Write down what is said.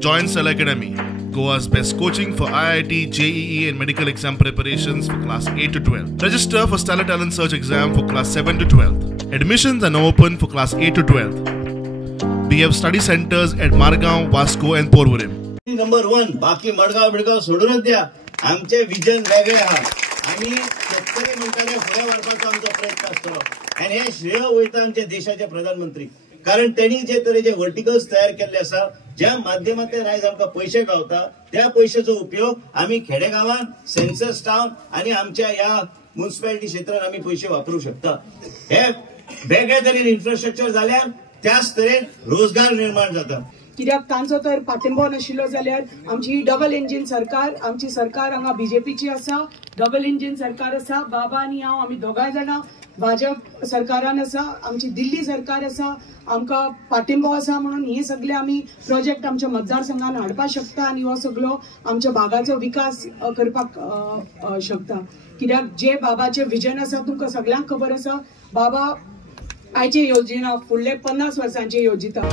Join Cell Academy, Goa's best coaching for IIT, JEE and medical exam preparations for class 8 to 12. Register for Stellar Talent Search exam for class 7 to 12. Admissions are now open for class 8 to 12. We have study centers at Margaon, Vasco and Porvorim. Number 1 बाकी मडगाव बिडगाव सोडूनच द्या. आमचे vision वेगळे आहात. आम्ही शेतकरी म्हणताना फुड्या वाढपाचो आमचो प्रयत्न असतो आणि हे श्रेय वयता आमच्या देशाचे प्रधानमंत्री, कारण त्यांनी जे तरेचे वर्टिकल्स तयार केले असा ज्या माध्यमांतल्यान आयज आमकां पैसे गावता त्या पैशाचो उपयोग आम्ही खेडेगावांत सेन्सस टावन आणि आमच्या या म्युनिसिपॅलिटी क्षेत्रात आम्ही पैसे वापरू शकता. हे वेगळे तरेन इन्फ्रास्ट्रक्चर जाल्यार त्याच तरेन रोजगार निर्माण जाता. कित्याक तांचो तर पाठिंबो नाशिल्लो जाल्यार आमची डबल इंजिन सरकार, आमची सरकार हांगा बीजेपीची आसा, डबल इंजिन सरकार आसा. बाबा आनी हांव आमी दोगांय जाणां भाजप सरकारान आसा, आमची दिल्ली सरकार आसा, आमकां पाठिंबो आसा म्हणून हे सगळे आमी प्रोजेक्ट आमच्या मतदारसंघान हाडपाक शकता आणि हो सगळो आमच्या भागाचो विकास करपाक शकता. कित्याक जे बाबाचे विजन आसा तुमकां सगळ्यांक खबर आसा. बाबा आयचे योजना फुडले 50 वर्सांचे योजिता.